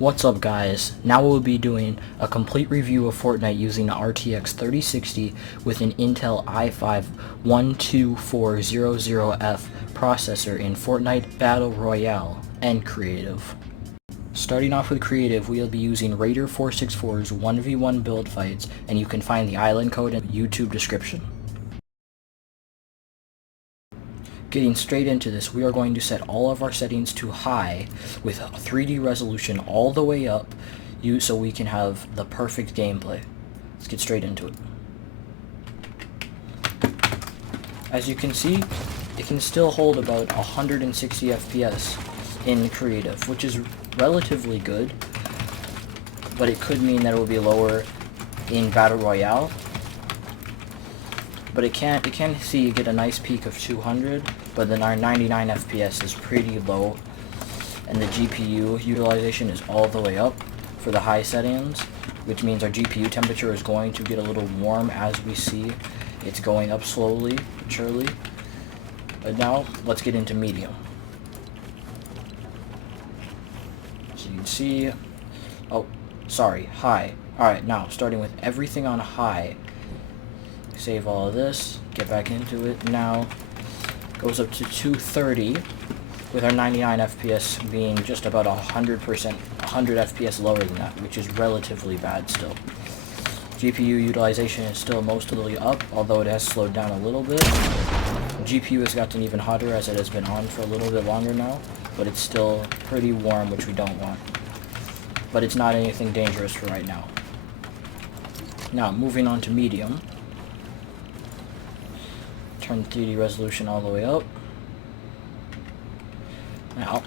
What's up guys, now we'll be doing a complete review of Fortnite using the RTX 3060 with an Intel i5-12400F processor in Fortnite Battle Royale and Creative. Starting off with Creative, we'll be using Raider 464's 1v1 build fights, and you can find the island code in the YouTube description. Getting straight into this, we are going to set all of our settings to high with 3D resolution all the way up so we can have the perfect gameplay. Let's get straight into it. As you can see, it can still hold about 160 FPS in Creative, which is relatively good, but it could mean that it will be lower in Battle Royale. But it can see you get a nice peak of 200, but then our 99 FPS is pretty low, and the GPU utilization is all the way up for the high settings, which means our GPU temperature is going to get a little warm as we see it's going up slowly but surely. But now let's get into medium. So you can see, high. Alright, now starting with everything on high. Save all of this, get back into it. Now goes up to 230 with our 99 FPS being just about 100 FPS lower than that, which is relatively bad still. GPU utilization is still mostly up, although it has slowed down a little bit. GPU has gotten even hotter as it has been on for a little bit longer now, but it's still pretty warm, which we don't want. But it's not anything dangerous for right now. Now moving on to medium. Turn the 3D resolution all the way up. Now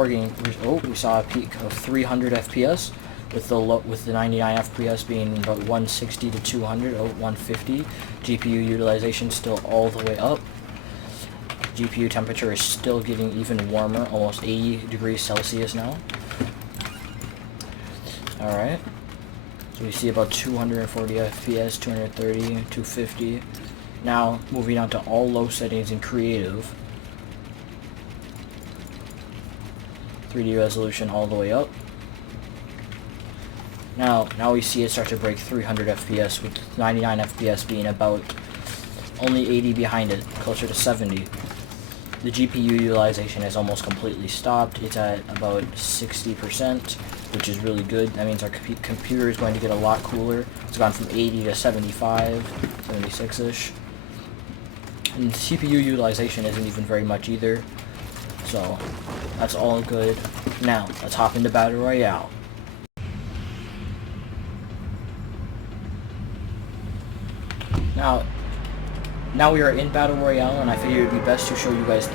we're getting, we saw a peak of 300 FPS with the 99 FPS being about 160 to 200, 150. GPU utilization still all the way up. GPU temperature is still getting even warmer, almost 80 degrees Celsius now. Alright. So we see about 240 FPS, 230, 250. Now, moving on to all low settings in Creative. 3D resolution all the way up. Now we see it start to break 300 FPS, with 99 FPS being about only 80 behind it, closer to 70. The GPU utilization has almost completely stopped. It's at about 60%, which is really good. That means our computer is going to get a lot cooler. It's gone from 80 to 75, 76-ish. And CPU utilization isn't even very much either, so that's all good. Now, let's hop into Battle Royale. Now we are in Battle Royale, and I figured it'd be best to show you guys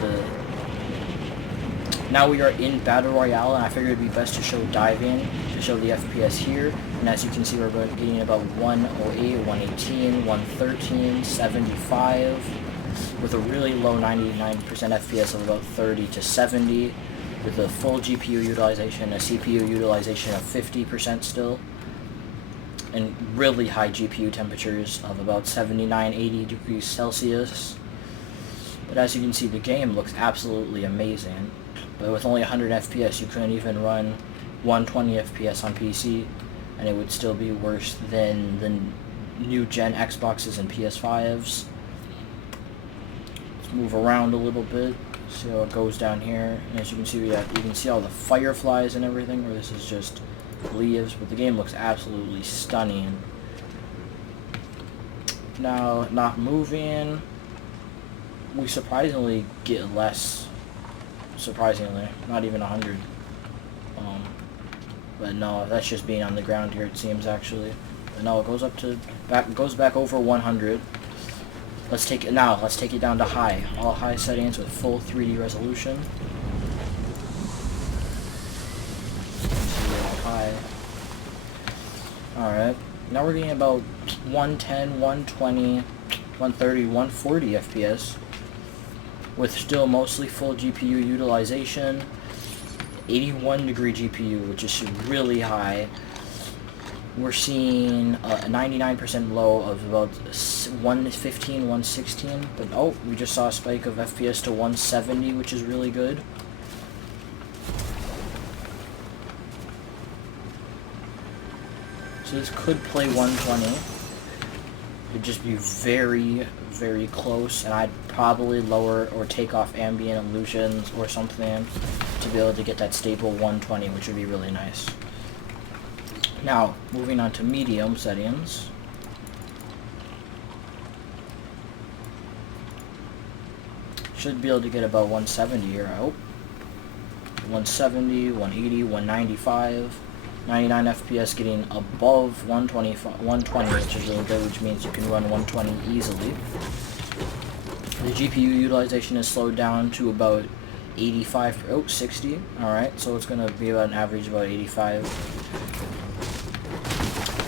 dive in, to show the FPS here. And as you can see, we're getting about 108, 118, 113, 75, with a really low 99% FPS of about 30 to 70, with a full GPU utilization, a CPU utilization of 50% still, and really high GPU temperatures of about 79, 80 degrees Celsius. But as you can see, the game looks absolutely amazing. But with only 100 FPS, you couldn't even run 120 FPS on PC, and it would still be worse than the new gen Xboxes and PS5s. Let's move around a little bit, see how it goes down here. And as you can see, you can see all the fireflies and everything, where this is just leaves, but the game looks absolutely stunning. Now, not moving, we surprisingly get less. Surprisingly, not even 100. But no, that's just being on the ground here, it seems, actually. But no, it goes goes back over 100. Let's take it down to high. All high settings with full 3D resolution. High. Alright, now we're getting about 110, 120, 130, 140 FPS, with still mostly full GPU utilization, 81 degree GPU, which is really high. We're seeing a 99% low of about 115, 116, but we just saw a spike of FPS to 170, which is really good. So this could play 120. It'd just be very, very close, and I'd probably lower or take off ambient illusions or something to be able to get that stable 120, which would be really nice. Now, moving on to medium settings. Should be able to get about 170 here, I hope. 170, 180, 195. 99 FPS getting above 120, which is really good, which means you can run 120 easily. The GPU utilization is slowed down to about 60. Alright, so it's going to be about an average of about 85.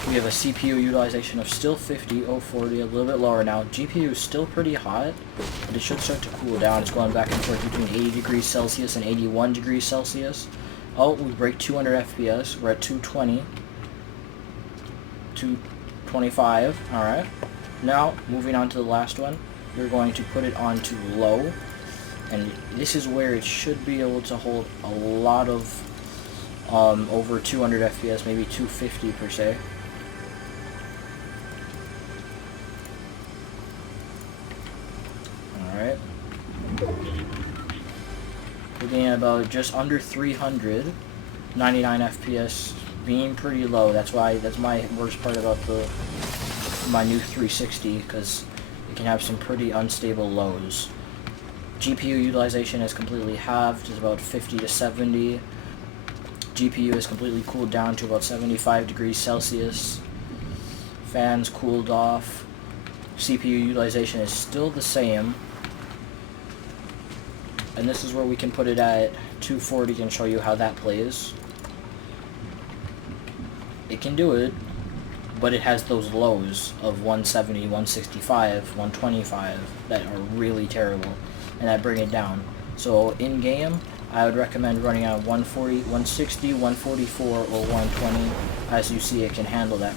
We have a CPU utilization of still 50, 40, a little bit lower now. GPU is still pretty hot, but it should start to cool down. It's going back and forth between 80 degrees Celsius and 81 degrees Celsius. Oh, we break 200 FPS. We're at 220. 225. Alright. Now, moving on to the last one, you're going to put it on to low. And this is where it should be able to hold a lot of over 200 FPS, maybe 250 per se. Alright. We're getting about just under 300, 99 FPS being pretty low. That's my worst part about my new 360, because it can have some pretty unstable lows. GPU utilization is completely halved, it's about 50 to 70. GPU is completely cooled down to about 75 degrees Celsius. Fans cooled off. CPU utilization is still the same. And this is where we can put it at 240 and show you how that plays. It can do it, but it has those lows of 170, 165, 125 that are really terrible, and that bring it down. So in game, I would recommend running on 140, 160, 144, or 120. As you see, it can handle that